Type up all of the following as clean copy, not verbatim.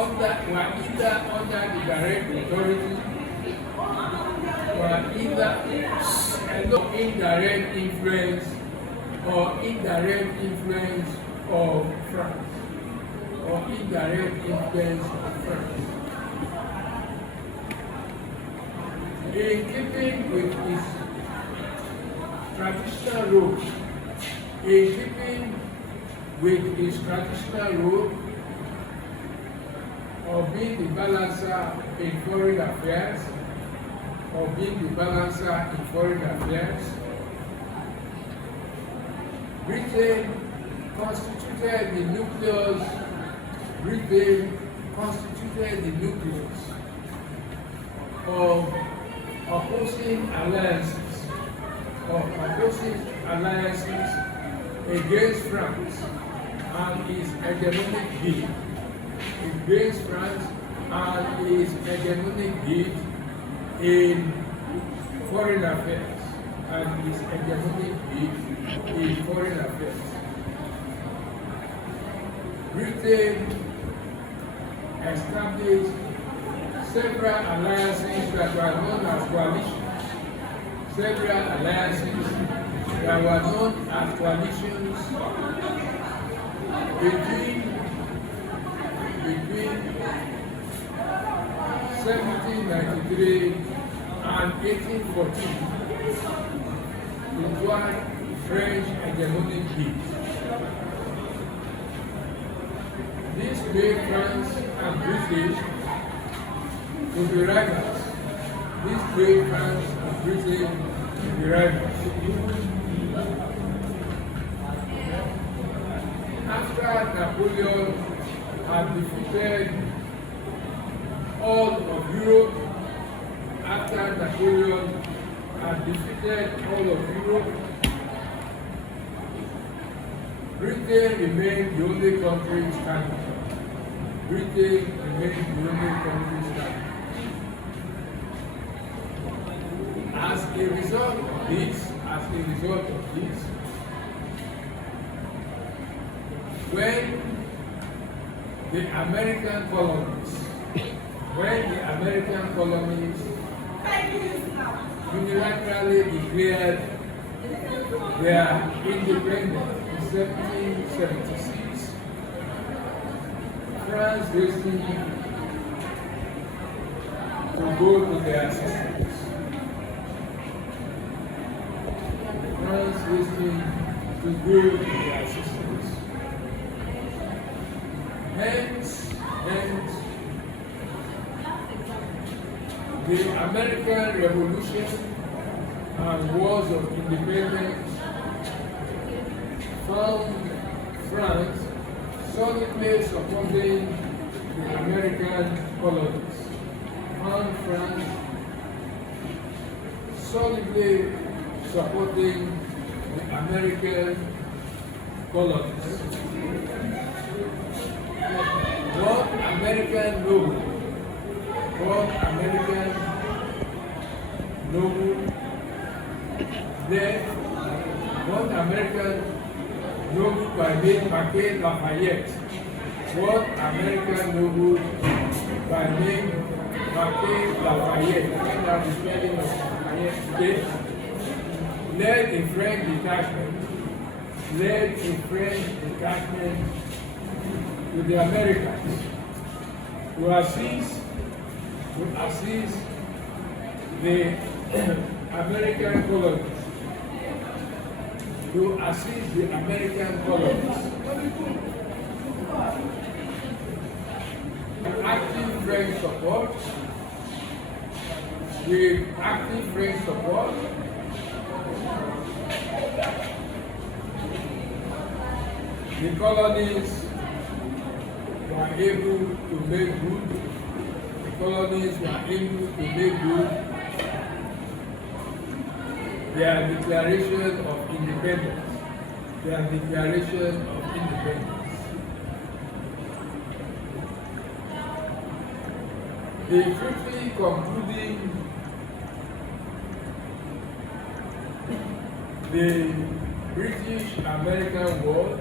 either under the direct authority were either indirect influence or indirect influence of France or indirect influence of France. In keeping with his traditional role, of being the balancer in foreign affairs, Britain constituted the nucleus of opposing alliances against France and his hegemonic gift in foreign affairs Britain established several alliances that were known as coalitions. Between 1793 and 1814 to thwart French hegemonic gift. This made France and British to be rivals. After Napoleon had defeated all of Europe, Britain remained the only country standing. As a result of this, when the American colonies unilaterally declared their independence in 1776, France listened to go to their assistance. Hence, the American Revolution and wars of independence found France solidly supporting the American colonies. What American noble by name Marquis Lafayette, find out the spelling of Lafayette today, led a French detachment to the Americans to assist the American colonies. Active French support, the colonies were able to make good their declaration of independence. They quickly concluding the British-American wars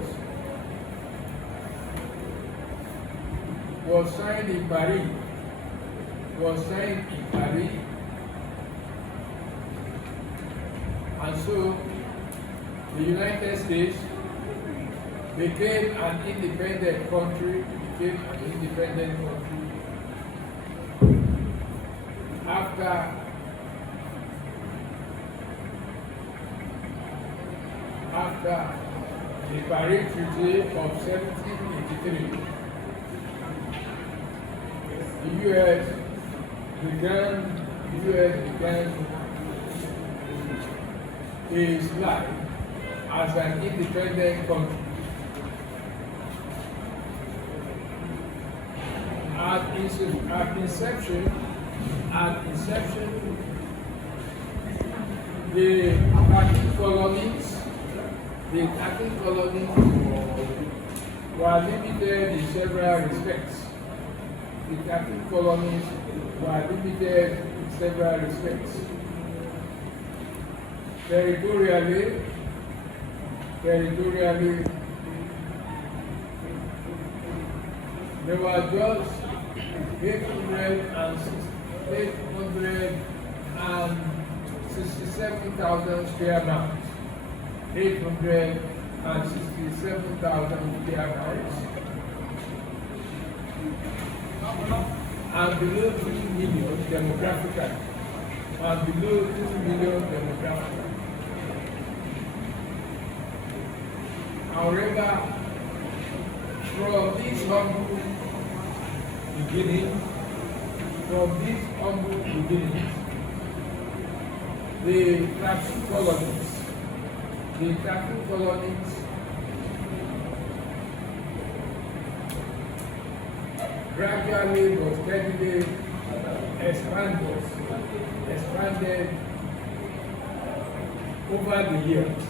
was signed in Paris, and so the United States became an independent country, after the Paris Treaty of 1783. The U.S. began its life as an independent country. At inception, the 13 colonies were limited in several respects. Territorially, there were just 867,000 square miles. 867,000 square miles. And below 2 million demographically. However, from this humble beginning, the 13 colonies gradually but steadily expanded over the years,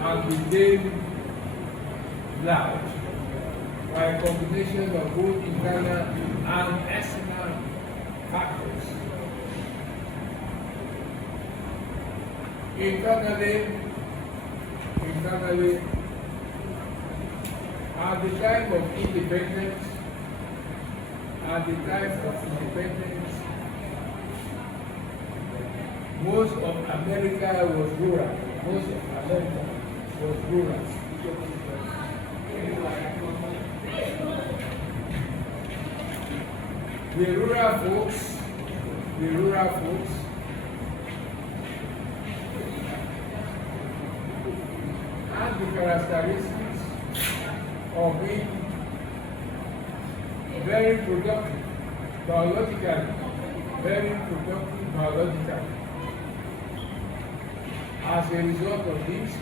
and became large by a combination of both internal and external factors. Internally, at the time of independence, most of America was rural. The rural folks had the characteristics of being very productive biologically. As a result of this,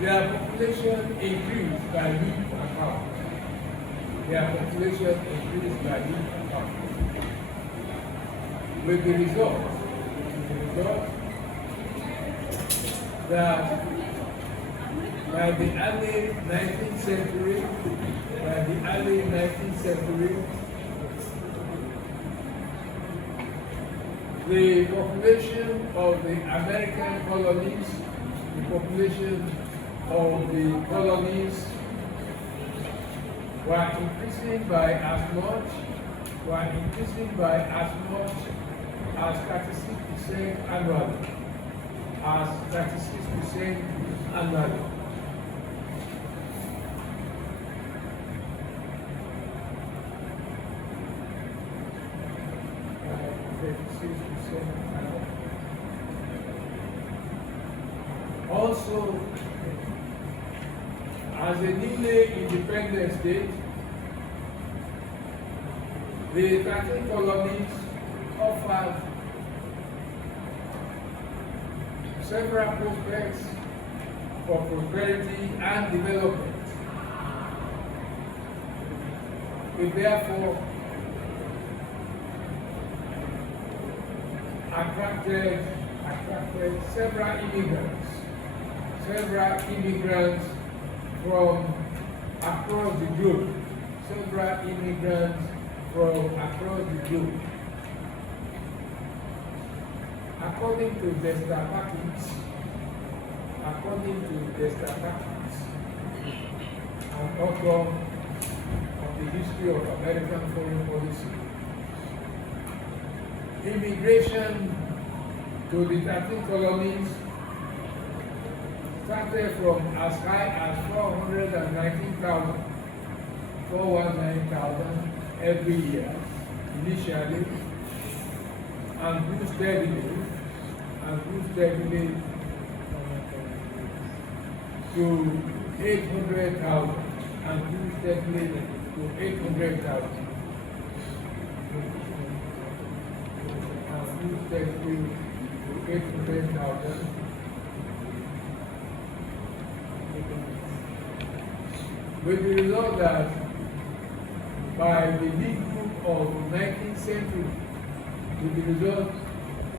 their population increased by leap and bounds. With the result that by the early 19th century, the population of the American colonies, were increasing by as much as 36% annually. Also, as a newly independent state, the 13 colonies offered several prospects for prosperity and development. It therefore attracted several immigrants from across the globe. according to Dexter Perkins, an author of the history of American foreign policy, immigration to the 13 colonies started from as high as 419,000 every year initially, and grew steadily to 800,000 and grew steadily to 800,000 and grew steadily to 800,000 with the result that by the middle of the 19th century, with the result